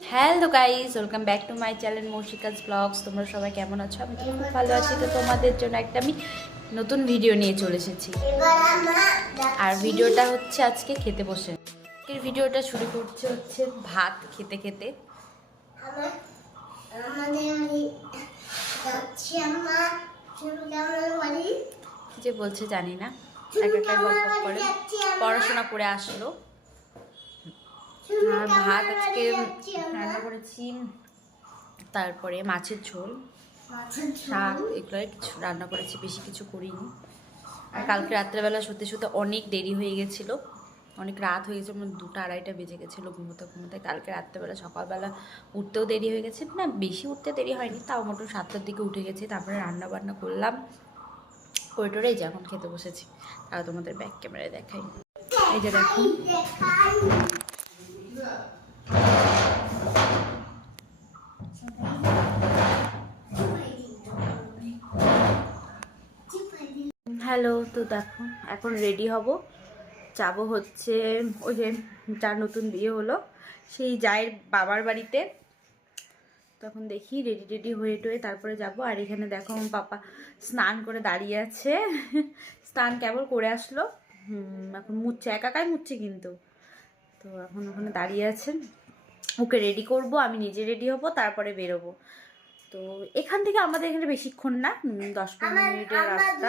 Hello guys, welcome back to my channel মৌশিকাজ blogs. তোমরা সবাই কেমন আছো? আমি তো খুব ভালো আছি। তো তোমাদের জন্য একটা আমি নতুন ভিডিও নিয়ে চলে এসেছি। আর ভিডিওটা হচ্ছে আজকে খেতে বসে। আজকের ভিডিওটা শুরু হচ্ছে ভাত খেতে খেতে। কি যে বলছে জানি না, একটা বক করে পড়াশোনা করে আসলো। আর ভাত আজকে রান্না করেছি, তারপরে মাছের ঝোল, শাক, এগুলো কিছু রান্না করেছি, বেশি কিছু করিনি। আর কালকে রাত্রেবেলা সত্যি সত্যি অনেক দেরি হয়ে গেছিলো, অনেক রাত হয়ে গেছে, মানে 2টা-2:30টা বেজে গেছিলো ঘুমোতে ঘুমোতে। কালকে রাত্রেবেলা সকালবেলা উঠতেও দেরি হয়ে গেছে, না বেশি উঠতে দেরি হয়নি, তাও মোটর 7টার দিকে উঠে গেছি। তারপরে রান্না বান্না করলাম, করে এই যে এখন খেতে বসেছি। তাও তোমাদের ব্যাক ক্যামেরায় দেখাই। এই যে দেখুন, হ্যালো। তো দেখো এখন রেডি হব, যাব হচ্ছে ওই যে যার নতুন বিয়ে হলো সেই জায়ের বাবার বাড়িতে। তখন দেখি রেডি রেডি হয়ে টয়ে তারপরে যাব। আর এখানে দেখো আমার পাপা স্নান করে দাঁড়িয়ে আছে। স্নান কেবল করে আসলো, এখন মুছছে, একাই মুছছে কিন্তু। তো এখন ওখানে দাঁড়িয়ে আছে, ওকে রেডি করব, আমি নিজে রেডি হব, তারপরে বেরোবো। তো এখান থেকে আমাদের এখানে বেশিক্ষণ না, 10-15 মিনিটের রাস্তা,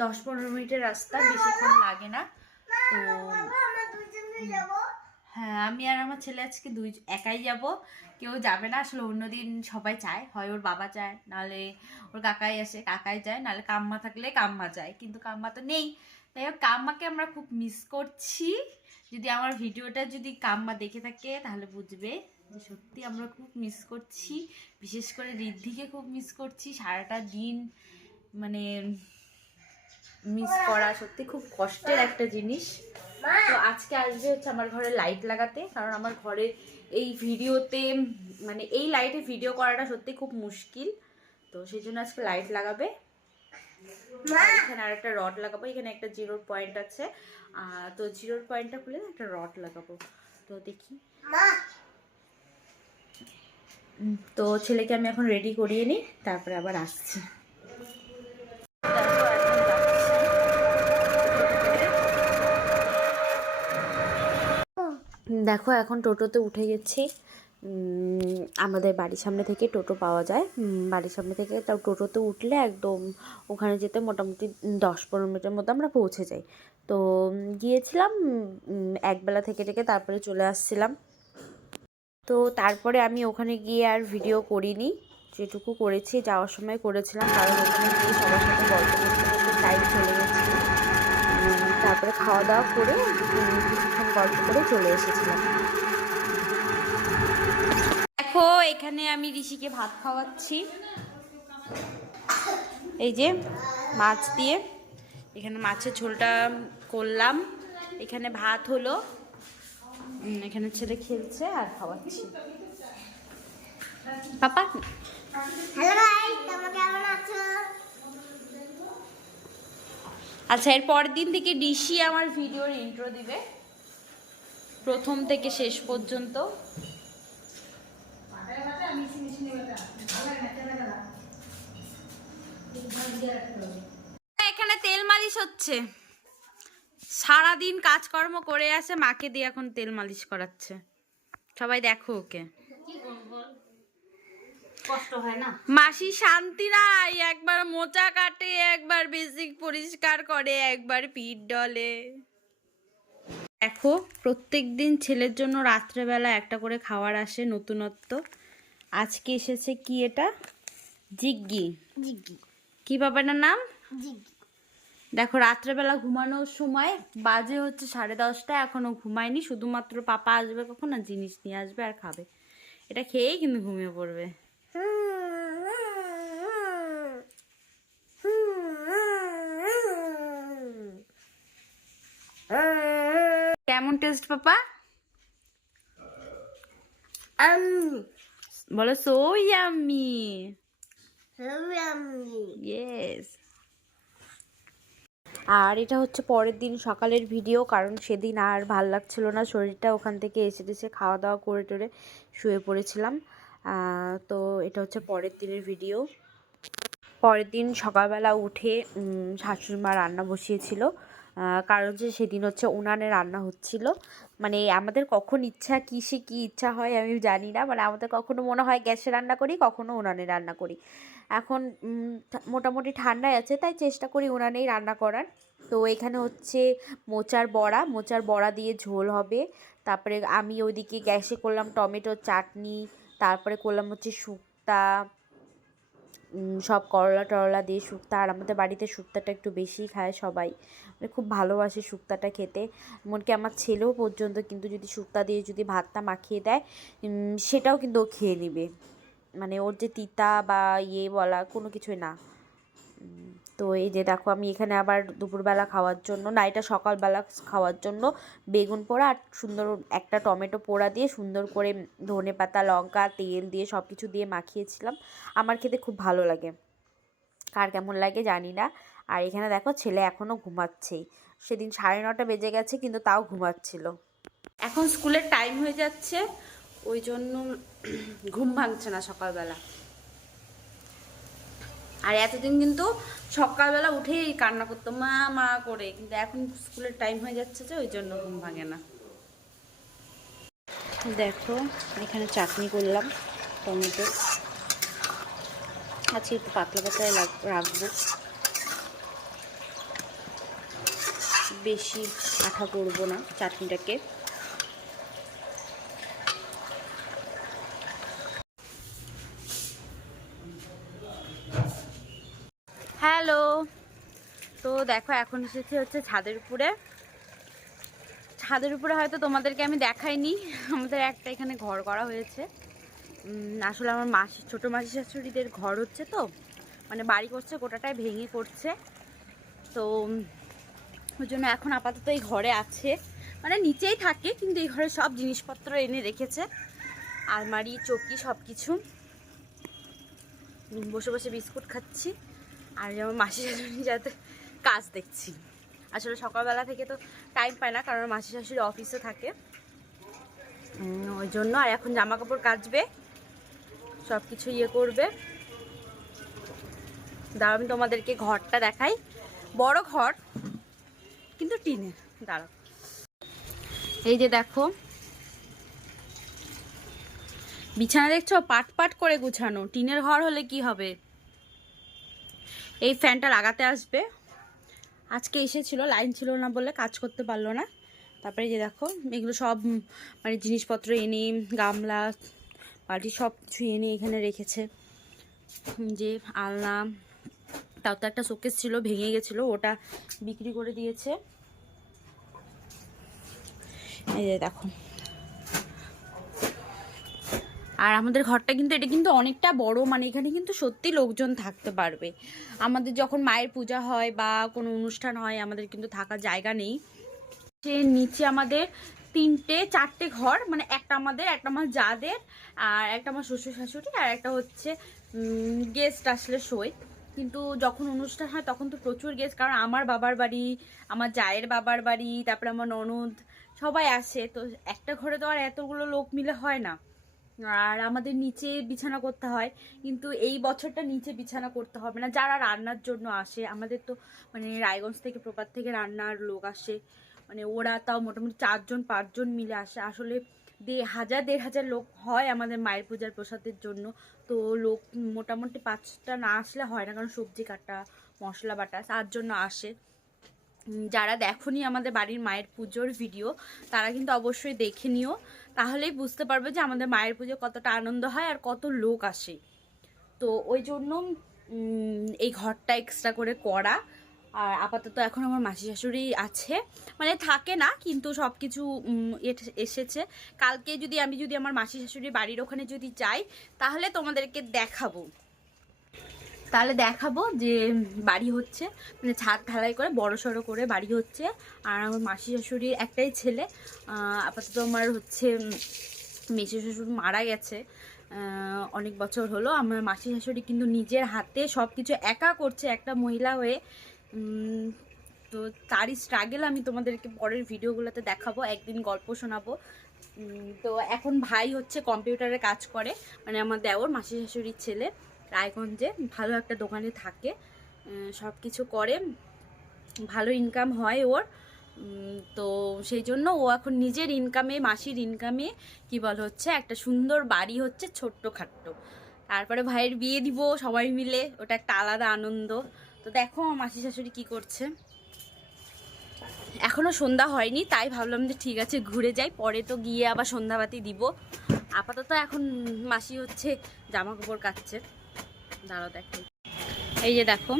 10-15 মিনিটের রাস্তা, বেশিক্ষণ লাগে না। তো হ্যাঁ, আমি আর আমার ছেলে আজকে একাই যাব, কেউ যাবে না। আসলে অন্যদিন সবাই চায়, হয় ওর বাবা চায়, নাহলে ওর কাকাই আসে, কাকাই যায়, নাহলে কাম্মা থাকলে কাম্মা যায়, কিন্তু কাম্মা তো নেই। তাই হোক, কাম্মাকে আমরা খুব মিস করছি। যদি আমার ভিডিওটা যদি কাম্মা দেখে থাকে তাহলে বুঝবে যে সত্যি আমরা খুব মিস করছি। বিশেষ করে ঋদ্ধিকে খুব মিস করছি। সারাটা দিন মানে মিস করা সত্যি খুব কষ্টের একটা জিনিস। তো আজকে আসবে হচ্ছে আমার ঘরে লাইট লাগাতে, কারণ আমার ঘরে এই ভিডিওতে মানে এই লাইটে ভিডিও করাটা সত্যি খুব মুশকিল। তো সেই জন্য আজকে লাইট লাগাবে। এখানে আর একটা রড লাগাবো, এখানে একটা 0 পয়েন্ট আছে, তো 0 পয়েন্টটা খুলে একটা রড লাগাবো। তো দেখি, তো ছেলেকে আমি এখন রেডি করিয়ে নিই, তারপরে আবার আসছি। দেখো এখন টোটোতে উঠে গেছি। আমাদের বাড়ির সামনে থেকে টোটো পাওয়া যায়, বাড়ির সামনে থেকে তাও টোটোতে উঠলে একদম ওখানে যেতে মোটামুটি 10-15 মিনিটের মধ্যে আমরা পৌঁছে যাই। তো গিয়েছিলাম একবেলা থেকে তারপরে চলে আসছিলাম। তো তারপরে আমি ওখানে গিয়ে আর ভিডিও করিনি, যেটুকু করেছি যাওয়ার সময় করেছিলাম, কারণ ওখানে গিয়ে সবার সাথে গল্প করতে করতে টাইম চলে গেছে। তারপরে খাওয়া দাওয়া করে কিছুক্ষণ গল্প করে চলে এসেছিলাম। দেখো এখানে আমি ঋষিকে ভাত খাওয়াচ্ছি, এই যে মাছ দিয়ে। এখানে মাছের ঝোলটা করলাম, এখানে ভাত হলো, এখানে ছেলে খেলছে আর খাওয়াচ্ছি। পাপা হ্যালো গাইস, তোমরা কেমন আছো? আচ্ছা, এর পরের দিন থেকে ঋষি আমার ভিডিওর ইন্ট্রো দিবে, প্রথম থেকে শেষ পর্যন্ত। এখানে তেল মালিশ হচ্ছে, সারাদিন কাজকর্ম করে আসে, মাকে দিয়ে এখন তেল মালিশ করাচ্ছে। সবাই দেখো ওকে, কষ্ট হয় না? মাসি শান্তি নাই, একবার মোচা কাটে, একবার বেসিক পরিষ্কার করে, একবার পিঠ ডলে। দেখো প্রত্যেকদিন ছেলের জন্য রাত্রেবেলা একটা করে খাবার আসে, নতুনত্ব। আজকে এসেছে কি, এটা জিগ্গি। জিগ্গি কি বাবার নাম? জিগ্গি। দেখো রাত্রেবেলা ঘুমানোর সময় বাজে হচ্ছে 10:30, এখনো ঘুমায়নি, শুধুমাত্র পাপা আসবে কখন আর জিনিস নিয়ে আসবে আর খাবে, এটা খেয়েই কিন্তু ঘুমিয়ে পড়বে। কেমন টেস্ট পাপা? বলো সো ইয়াম্মি। ইয়েস। আর এটা হচ্ছে পরের দিন সকালের ভিডিও, কারণ সেদিন আর ভাল লাগছিল না শরীরটা, ওখান থেকে এসে খাওয়া দাওয়া করে টোরে শুয়ে পড়েছিলাম। তো এটা হচ্ছে পরের দিনের ভিডিও। পরের দিন সকালবেলা উঠে শাশুড়ি মা রান্না বসিয়েছিল, কারণ যে সেদিন হচ্ছে উনানে রান্না হচ্ছিল। মানে আমাদের কখন ইচ্ছা কিসে কি ইচ্ছা হয় আমি জানি না, মানে আমাদের কখনো মনে হয় গ্যাসে রান্না করি, কখনো উনানে রান্না করি। এখন মোটামুটি ঠান্ডায় আছে তাই চেষ্টা করি উনানেই রান্না করার। তো এখানে হচ্ছে মোচার বড়া দিয়ে ঝোল হবে। তারপরে আমি ওইদিকে গ্যাসে করলাম টমেটোর চাটনি, তারপরে করলাম হচ্ছে শুক্তা, সব করলা টরলা দিয়ে শুক্তা। আর আমাদের বাড়িতে শুক্তাটা একটু বেশিই খায় সবাই, মানে খুব ভালোবাসে শুক্তাটা খেতে। এমনকি আমার ছেলেও পর্যন্ত কিন্তু যদি শুক্তা দিয়ে যদি ভাতটা মাখিয়ে দেয় সেটাও কিন্তু ও খেয়ে নেবে, মানে ওর যে তিতা বা বলা কোনো কিছুই না। তো এই যে দেখো আমি এখানে আবার দুপুরবেলা খাওয়ার জন্য না, এটা সকালবেলা খাওয়ার জন্য বেগুন পোড়া আর সুন্দর একটা টমেটো পোড়া দিয়ে সুন্দর করে ধনে পাতা লঙ্কা তেল দিয়ে সব কিছু দিয়ে মাখিয়েছিলাম। আমার খেতে খুব ভালো লাগে, কার কেমন লাগে জানি না। আর এখানে দেখো ছেলে এখনও ঘুমাচ্ছেই, সেদিন 9:30 বেজে গেছে কিন্তু তাও ঘুমাচ্ছিল। এখন স্কুলের টাইম হয়ে যাচ্ছে, ওই জন্য ঘুম ভাঙছে না সকালবেলা। আর এতদিন কিন্তু সকালবেলা উঠেই কান্না করতো মা মা করে, কিন্তু এখন স্কুলের টাইম হয়ে যাচ্ছে যে ওই জন্য ঘুম ভাঙে না। দেখো এখানে চাটনি করলাম টমেটো, আজকে একটু পাতলা পাতলায় রাখবো, বেশি আঠা করবো না চাটনিটাকে। হ্যালো, তো দেখো এখন এসেছি হচ্ছে ছাদের উপরে। ছাদের উপরে হয়তো তোমাদেরকে আমি দেখাইনি, আমাদের একটা এখানে ঘর করা হয়েছে। আসলে আমার ছোটো মাসি শাশুড়িদের ঘর হচ্ছে, তো মানে বাড়ি করছে, গোটাটাই ভেঙে করছে। তো ওই জন্য এখন আপাতত এই ঘরে আছে, মানে নিচেই থাকে কিন্তু এই ঘরে সব জিনিসপত্র এনে রেখেছে, আলমারি চৌকি সব কিছু। বসে বসে বিস্কুট খাচ্ছি আর যেমন মাসি শাশুড়ি যাতে কাজ দেখছি। আসলে সকালবেলা থেকে তো টাইম পায় না, কারণ মাসি শাশুড়ি অফিসে থাকে, ওই জন্য। আর এখন জামা কাপড় কাচবে, সব কিছু করবে। দাঁড়াও আমি তোমাদেরকে ঘরটা দেখাই, বড় ঘর কিন্তু টিনের। দাঁড়াও, এই যে দেখো বিছানা দেখছো পাট পাট করে গুছানো, টিনের ঘর হলে কি হবে। এই ফ্যানটা লাগাতে আসবে, আজকে এসেছিল, লাইন ছিল না বলে কাজ করতে পারলো না। তারপরে যে দেখো এগুলো সব মানে জিনিসপত্র এনে গামলা বালতি সব কিছু এনে এখানে রেখেছে। যে আলনা, তাও তো একটা শোকেস ছিল ভেঙে গেছিলো, ওটা বিক্রি করে দিয়েছে। এই যে দেখো, আর আমাদের ঘরটা কিন্তু এটা কিন্তু অনেকটা বড়, মানে এখানে কিন্তু সত্যি লোকজন থাকতে পারবে। আমাদের যখন মায়ের পূজা হয় বা কোনো অনুষ্ঠান হয় আমাদের কিন্তু থাকার জায়গা নেই। সে নিচে আমাদের 3-4টে ঘর, মানে একটা আমাদের, একটা আমার যাদের, আর একটা আমার শ্বশুর শাশুড়ি, আর একটা হচ্ছে গেস্ট আসলে শোয়। কিন্তু যখন অনুষ্ঠান হয় তখন তো প্রচুর গেস্ট, কারণ আমার বাবার বাড়ি, আমার জায়ের বাবার বাড়ি, তারপরে আমার ননদ সবাই আসে, তো একটা ঘরে তো আর এতগুলো লোক মিলে হয় না। আর আমাদের নিচে বিছানা করতে হয়, কিন্তু এই বছরটা নিচে বিছানা করতে হবে না। যারা রান্নার জন্য আসে, আমাদের তো মানে রায়গঞ্জ থেকে প্রপার থেকে রান্নার লোক আসে, মানে ওরা তাও মোটামুটি 4-5জন মিলে আসে। আসলে 1,000-1,500 লোক হয় আমাদের মায়ের পূজার প্রসাদের জন্য। তো লোক মোটামুটি 5টা না আসলে হয় না, কারণ সবজি কাটা মশলা বাটা তার জন্য আসে। যারা দেখোনি আমাদের বাড়ির মায়ের পুজোর ভিডিও তারা কিন্তু অবশ্যই দেখে নিও, তাহলেই বুঝতে পারবে যে আমাদের মায়ের পুজো কতটা আনন্দ হয় আর কত লোক আসে। তো ওই জন্য এই ঘরটা এক্সট্রা করে করা। আর আপাতত এখন আমার মাসি শাশুড়ি আছে, মানে থাকে না কিন্তু সব কিছু এসেছে। কালকে যদি আমি আমার মাসি শাশুড়ির বাড়ির ওখানে যদি যাই তাহলে তোমাদেরকে দেখাবো, যে বাড়ি হচ্ছে, মানে ছাদ ঢালাই করে বড় সড়ো করে বাড়ি হচ্ছে। আর আমার মাসি শাশুড়ির একটাই ছেলে, আপাতত আমার হচ্ছে মেসো শ্বশুর মারা গেছে অনেক বছর হলো। আমার মাসি শাশুড়ি কিন্তু নিজের হাতে সব কিছু একা করছে, একটা মহিলা হয়ে তো তারই স্ট্রাগল আমি তোমাদেরকে পরের ভিডিওগুলোতে দেখাবো, একদিন গল্প শোনাবো। তো এখন ভাই হচ্ছে কম্পিউটারে কাজ করে, মানে আমার দেওর মাসি শাশুড়ির ছেলে, রায়গঞ্জে ভালো একটা দোকানে থাকে, সব কিছু করে, ভালো ইনকাম হয় ওর। তো সেই জন্য ও এখন নিজের ইনকামে, মাসির ইনকামে কি বল হচ্ছে একটা সুন্দর বাড়ি হচ্ছে ছোট্ট খাট্ট। তারপরে ভাইয়ের বিয়ে দিব সবাই মিলে, ওটা একটা আলাদা আনন্দ। তো দেখো মাসি শাশুড়ি কি করছে। এখনো সন্ধ্যা হয়নি, তাই ভাবলাম যে ঠিক আছে ঘুরে যাই, পরে তো গিয়ে আবার সন্ধ্যাবাতি দিব। আপাতত এখন মাসি হচ্ছে জামা কাপড় কাচ্ছে। দাঁড়াও দেখো, এই যে দেখো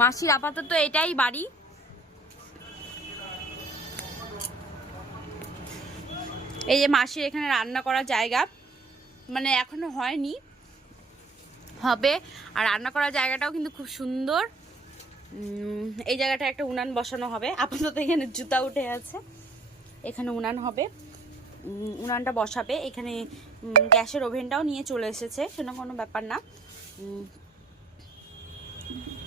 মাসির আপাতত এটাই বাড়ি। এই যে মাসির এখানে রান্না করার জায়গা, মানে এখনো হয়নি, হবে। আর রান্না করার জায়গাটাও কিন্তু খুব সুন্দর। এই জায়গাটা একটা উনান বসানো হবে। আপাতত এখানে জুতা উঠে আছে, এখানে উনান হবে, উনানটা বসাবে। এখানে গ্যাসের ওভেনটাও নিয়ে চলে এসেছে, সেটা কোনো ব্যাপার না।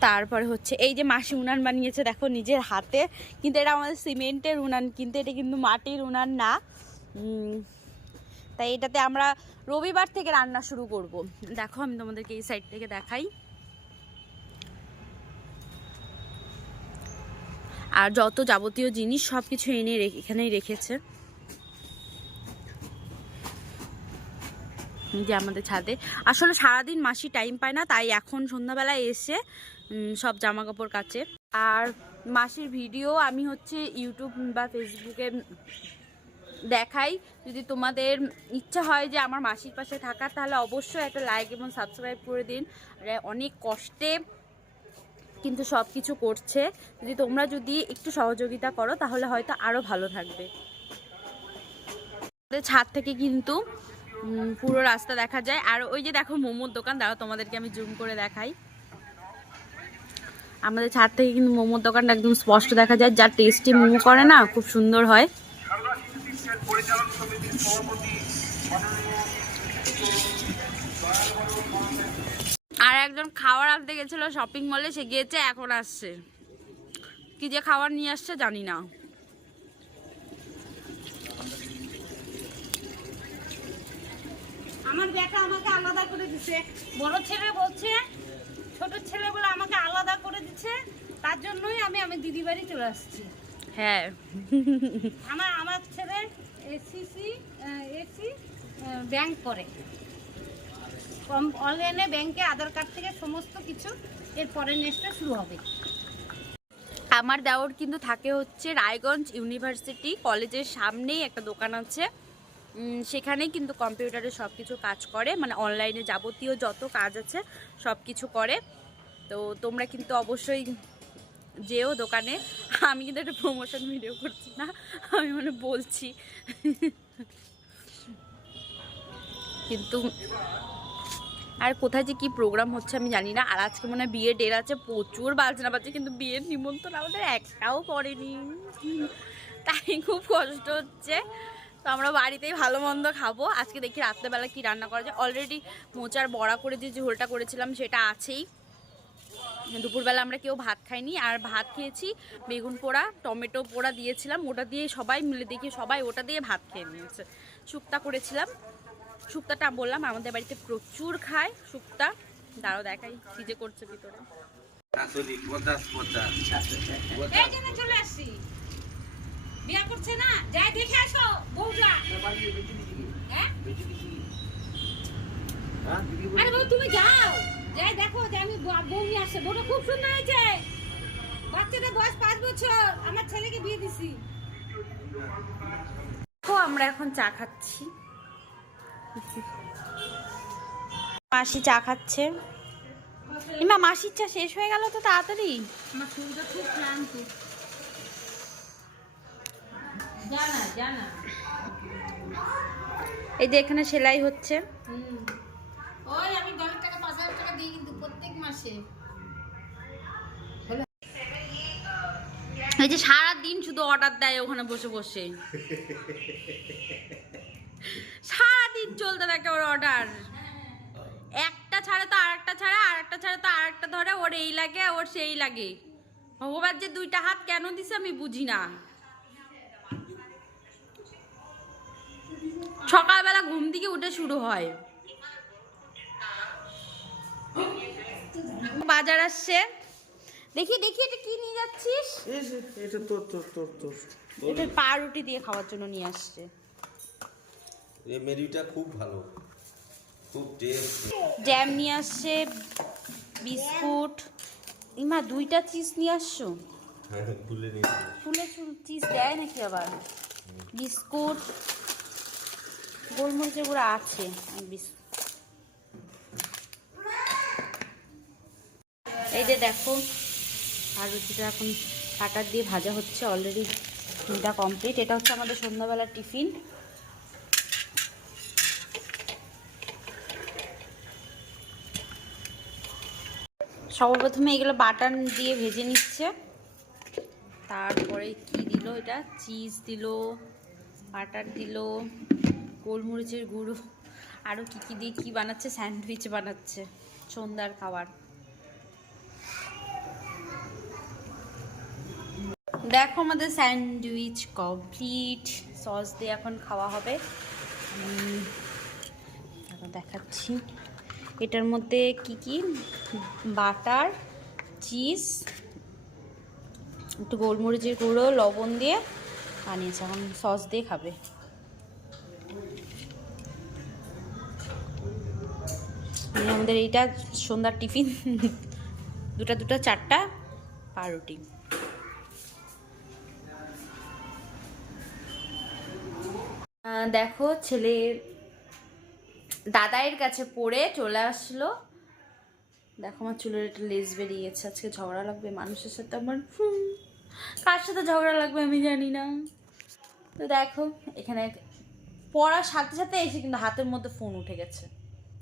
তারপরে হচ্ছে এই যে মাসি উনান বানিয়েছে দেখো নিজের হাতে, কিন্তু এটা আমাদের সিমেন্টের উনান, কিন্তু এটা কিন্তু মাটির উনান না। তাই এটাতে আমরা রবিবার থেকে রান্না শুরু করব। দেখো আমি তোমাদেরকে এই সাইড থেকে দেখাই। আর যত যাবতীয় জিনিস সব কিছু এনে এখানেই রেখেছে, যে আমাদের ছাদে। আসলে সারাদিন মাসি টাইম পায় না, তাই এখন সন্ধ্যাবেলায় এসে সব জামা কাপড় কাচে। আর মাসির ভিডিও আমি হচ্ছে ইউটিউব বা ফেসবুকে দেখাই। যদি তোমাদের ইচ্ছা হয় যে আমার মাসির পাশে থাকার, তাহলে অবশ্যই একটা লাইক এবং সাবস্ক্রাইব করে দিন। অনেক কষ্টে কিন্তু সব কিছু করছে, তোমরা যদি একটু সহযোগিতা করো তাহলে হয়তো আরও ভালো থাকবে। ছাদ থেকে কিন্তু পুরো রাস্তা দেখা যায়। আর ওই যে দেখো মোমোর দোকান, দাঁড়াও তোমাদেরকে আমি জুম করে দেখাই। আমাদের ছাদ থেকে কিন্তু মোমোর দোকানটা একদম স্পষ্ট দেখা যায়। যা টেস্টি মোমো করে না, খুব সুন্দর হয়। আর একজন খাবার আনতে গেছিল শপিং মলে, সে গিয়েছে, এখন আসছে। কি যে খাবার নিয়ে আসছে জানি না। আমার বেটা আমাকে আলাদা করে দিছে, বড় ছেলে বলছে ছোট ছেলেগুলো আমাকে আলাদা করে দিচ্ছে, তার জন্যই আমি দিদি বাড়ি চলে আসছি। হ্যাঁ, আমার ছেলে এসি ব্যাংক করে, অনলাইনে ব্যাংকে আধার কার্ড থেকে সমস্ত কিছু এরপরে নেক্সটটা শুরু হবে। আমার দেওর কিন্তু থাকে হচ্ছে রায়গঞ্জ ইউনিভার্সিটি কলেজের সামনেই একটা দোকান আছে, সেখানে কিন্তু কম্পিউটারে সব কিছু কাজ করে, মানে অনলাইনে যাবতীয় যত কাজ আছে সব কিছু করে। তো তোমরা কিন্তু অবশ্যই যেও দোকানে। আমি কিন্তু একটা প্রমোশন ভিডিও করছি না, আমি মানে বলছি। কিন্তু আর কোথায় যে কি প্রোগ্রাম হচ্ছে আমি জানি না। আর আজকে মনে হয় বিয়ের ডেট আছে, প্রচুর বাজনা বাজছে, কিন্তু বিয়ের নিমন্ত্রণ আমাদের একটাও পড়েনি, তাই খুব কষ্ট হচ্ছে। তো আমরা বাড়িতেই ভালো মন্দ খাবো। আজকে দেখি রাত্রেবেলা কি রান্না করা যায়। অলরেডি মোচার বড়া করে যে ঝোলটা করেছিলাম সেটা আছেই। দুপুরবেলা আমরা কেউ ভাত খাইনি, আর ভাত খেয়েছি বেগুন পোড়া, টমেটো পোড়া দিয়েছিলাম, ওটা দিয়ে সবাই মিলে দেখি সবাই ওটা দিয়ে ভাত খেয়ে নিয়েছে। শুক্তা করেছিলাম, শুক্তাটা বললাম আমাদের বাড়িতে প্রচুর খায় শুক্তা। দাঁড়াও দেখাই কি যে করছে ভিতরে। চলে আসছি, বিয়া করছে না, যাই দেখে আসো বউটা। আরে বউ তুমি যাও, যাই দেখো যে আমি বউ নিয়ে আসছে, বউটা খুব সুন্দর হয়েছে, বাচ্চাটা বয়স 5 বছর, আমার ছেলেকে বিয়ে দিছি। আমরা এখন চা খাচ্ছি, মাসি চা খাচ্ছে। ইমা মাসির চা শেষ হয়ে গেল তো তাড়াতাড়ি। আমার শরীরটা খুব ক্লান্ত, জানা এই যে এখানে সেলাই হচ্ছে। ওই আমি 10 টাকা 5,000 টাকা দিই কিন্তু প্রত্যেক মাসে। এই যে সারা দিন শুধু অর্ডার দেয় ওখানে বসে বসে, সারাদিন চলতে থাকে ওর অর্ডার, একটা ছাড়ে তো আরেকটা ছাড়ে, আরেকটা ছাড়ে তো আরেকটা ধরে, ওর এই লাগে ওর সেই লাগে। ভগবান যে দুইটা হাত কেন দিছে আমি বুঝি না। সকালবেলা ঘুম থেকে উঠে শুরু হয়। বাজার আসছে, দেখি দেখি এটা কি নিয়ে যাচ্ছিস? এটা তোর এটা পাউরুটি দিয়ে খাওয়ার জন্য নিয়ে আসছে। এই মেনুটা খুব ভালো, খুব টেস্ট। জ্যাম নিয়ে আসছে, বিস্কুট। ইমা দুইটা চিজ নিয়ে আসছো? ভুলে নিয়ে ফুলে চিজ দেয় নাকি আবার? বিস্কুট, গোলমরিচের গুঁড়ো আছে। এই যে দেখো আর রুটিটা এখন কাটার দিয়ে ভাজা হচ্ছে, অলরেডি তিনটা কমপ্লিট। এটা হচ্ছে আমাদের সন্ধ্যাবেলার টিফিন। সর্বপ্রথমে এগুলো বাটার দিয়ে ভেজে নিচ্ছে, তারপরে কি দিল, এটা চিজ দিল, বাটার দিল, গোলমরিচের গুঁড়ো, আরও কি দিয়ে কি বানাচ্ছে, স্যান্ডউইচ বানাচ্ছে সন্ধ্যার খাবার। দেখো আমাদের স্যান্ডউইচ কমপ্লিট, সস দিয়ে এখন খাওয়া হবে। দেখাচ্ছি এটার মধ্যে কি কি, বাটার, চিজ, একটু গোলমরিচের গুঁড়ো, লবণ দিয়ে বানিয়েছে, এখন সস দিয়ে খাবে। আমাদের এইটা সন্ধ্যার টিফিন, দুটা চারটা পাউরুটি। দেখো ছেলে দাদাইয়ের কাছে পড়ে চলে আসলো। দেখো আমার চুলের একটা লেজ বেরিয়ে গেছে, আজকে ঝগড়া লাগবে মানুষের সাথে আমার। কার সাথে ঝগড়া লাগবে আমি জানি না। তো দেখো এখানে পড়ার সাথে সাথে এসে কিন্তু হাতের মধ্যে ফোন উঠে গেছে।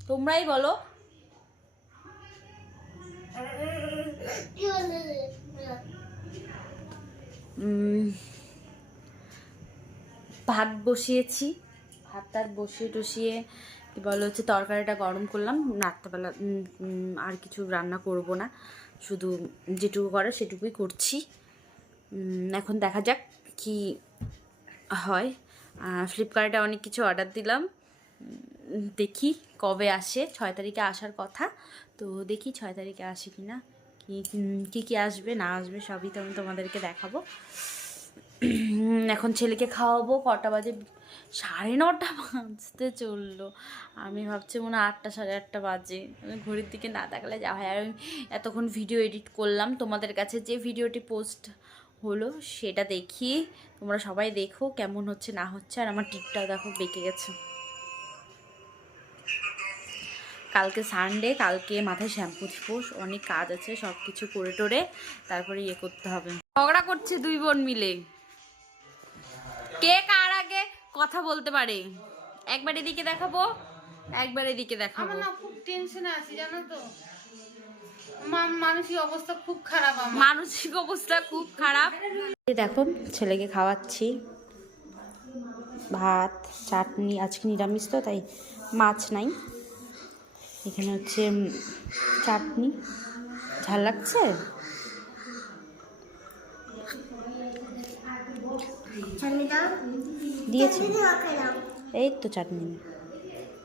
তোমরাই বলো। ভাত বসিয়েছি, ভাতটা বসিয়ে টসিয়ে কি বলো হচ্ছে তরকারিটা গরম করলাম। রাত্রেবেলা আর কিছু রান্না করব না, শুধু যেটুকু করে সেটুকুই করছি। এখন দেখা যাক কি হয়। ফ্লিপকার্টে অনেক কিছু অর্ডার দিলাম, দেখি কবে আসে। 6 তারিখে আসার কথা, তো দেখি 6 তারিখে আসে কি না, কি আসবে না আসবে সবই তো আমি তোমাদেরকে দেখাবো। এখন ছেলেকে খাওয়াবো, কটা বাজে, 9:30 বাজতে চললো। আমি ভাবছি মনে হয় 8টা 8:30 বাজে, ঘড়ির দিকে না তাকালে যা হয়। আর আমি এতক্ষণ ভিডিও এডিট করলাম, তোমাদের কাছে যে ভিডিওটি পোস্ট হলো সেটা দেখি, তোমরা সবাই দেখো কেমন হচ্ছে না হচ্ছে। আর আমার টিপটাও দেখো বেঁকে গেছে। কালকে সানডে, কালকে মাথায় শ্যাম্পু দিব, অনেক কাজ আছে, সব কিছু করে টোরে তারপরে ইয়ে করতে হবে। ঝগড়া করছে দুই বোন মিলে, কে কার আগে কথা বলতে পারে। একবার এদিকে দেখাবো, একবার এদিকে দেখাবো। আমার না খুব টেনশনে আছি জানো তো, মানসিক অবস্থা খুব খারাপ, আমার মানসিক অবস্থা খুব খারাপ। দেখো ছেলেকে খাওয়াচ্ছি, ভাত, চাটনি, আজকে নিরামিষ তো তাই মাছ নাই। এখানে হচ্ছে চাটনি, ঝাল লাগছে। দিয়েছি, এই তো চাটনি।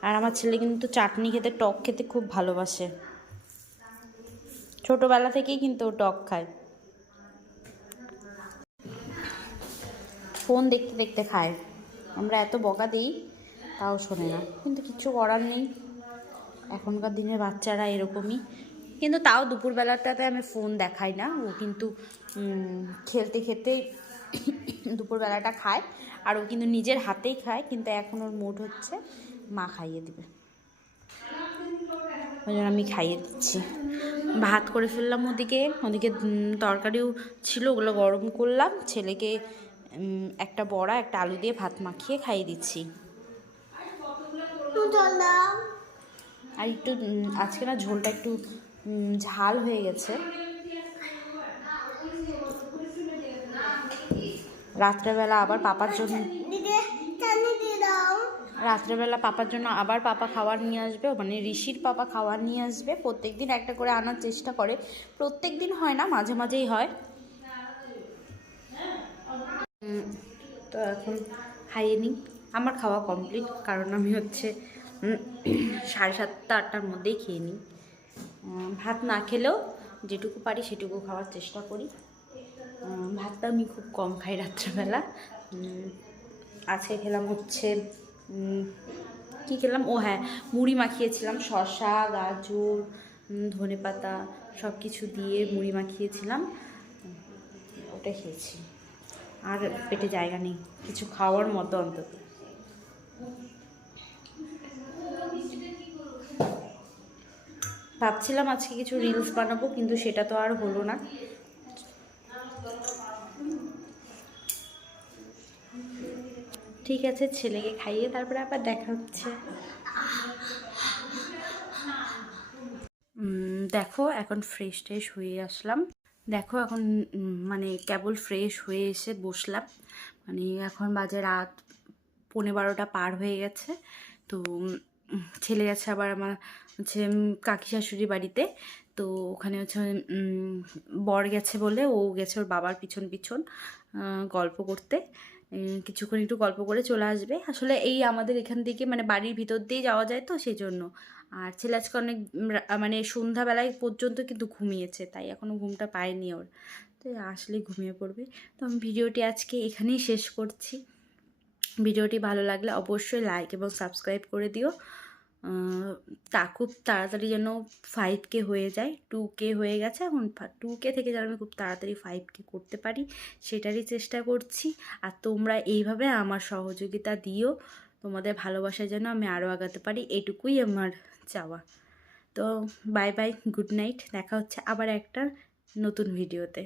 আর আমার ছেলে কিন্তু চাটনি খেতে, টক খেতে খুব ভালোবাসে, ছোটবেলা থেকেই কিন্তু ও টক খায়। ফোন দেখতে দেখতে খায়, আমরা এত বকা দিই তাও শোনে না, কিন্তু কিছু করার নেই, এখনকার দিনের বাচ্চারা এরকমই। কিন্তু তাও দুপুরবেলাটাতে আমি ফোন দেখাই না, ও কিন্তু খেলতে খেতে দুপুরবেলাটা খায়। আর ও কিন্তু নিজের হাতেই খায়, কিন্তু এখন ওর মুড হচ্ছে মা খাইয়ে দিবে, ওই জন্য আমি খাইয়ে দিচ্ছি। ভাত করে ফেললাম, ওদিকে তরকারিও ছিল, ওগুলো গরম করলাম। ছেলেকে একটা বড়া, একটা আলু দিয়ে ভাত মাখিয়ে খাইয়ে দিচ্ছি। আর একটু আজকে না ঝোলটা একটু ঝাল হয়ে গেছে। রাত্রেবেলা আবার পাপার জন্য রাত্রেবেলা পাপার জন্য আবার পাপা খাবার নিয়ে আসবে, মানে ঋষির পাপা খাবার নিয়ে আসবে। প্রত্যেক দিন একটা করে আনার চেষ্টা করে, প্রত্যেক দিন হয় না, মাঝে মাঝেই হয়। তো এখন খাইয়ে নিই, আমার খাওয়া কমপ্লিট, কারণ আমি হচ্ছে 7:30 8টার মধ্যেই খেয়ে নিই। ভাত না খেলেও যেটুকু পারি সেটুকু খাওয়ার চেষ্টা করি। ভাতটা আমি খুব কম খাই রাত্রেবেলা। আজকে খেলাম হচ্ছে কী খেলাম, ও হ্যাঁ, মুড়ি মাখিয়েছিলাম, শসা, গাজর, ধনেপাতা সব কিছু দিয়ে মুড়ি মাখিয়েছিলাম, ওটা খেয়েছি। আর পেটে জায়গা নেই কিছু খাওয়ার মতো অন্তত। ভাবছিলাম আজকে কিছু রিলস বানাবো, কিন্তু সেটা তো আর হলো না। ঠিক আছে, ছেলেকে খাইয়ে তারপরে আবার দেখা হচ্ছে। দেখো এখন ফ্রেশ ট্রেশ হয়ে আসলাম। দেখো এখন মানে কেবল ফ্রেশ হয়ে এসে বসলাম। মানে এখন বাজে রাত 11:30 পার হয়ে গেছে। তো ছেলে গেছে আবার আমার হচ্ছে কাকি শাশুড়ি বাড়িতে। তো ওখানে হচ্ছে বর গেছে বলে ও গেছে ওর বাবার পিছন পিছন গল্প করতে। কিছুক্ষণ একটু গল্প করে চলে আসবে। আসলে এই আমাদের এখান থেকে মানে বাড়ির ভিতর দিয়ে যাওয়া যায় তো সেই জন্য। আর ছেলে আজকে অনেক মানে সন্ধ্যাবেলায় পর্যন্ত কিন্তু ঘুমিয়েছে, তাই এখনও ঘুমটা পায়নি ওর। তো আসলে ঘুমিয়ে পড়বে। তো আমি ভিডিওটি আজকে এখানেই শেষ করছি। ভিডিওটি ভালো লাগলে অবশ্যই লাইক এবং সাবস্ক্রাইব করে দিও। তা খুব তাড়াতাড়ি যেন 5K হয়ে যায়, 2K হয়ে গেছে এখন, 2K থেকে যেন আমি খুব তাড়াতাড়ি 5K করতে পারি সেটারই চেষ্টা করছি। আর তোমরা এইভাবে আমার সহযোগিতা দিও, তোমাদের ভালোবাসায় যেন আমি আরও আগাতে পারি, এটুকুই আমার চাওয়া। তো বাই বাই, গুড নাইট, দেখা হচ্ছে আবার একটা নতুন ভিডিওতে।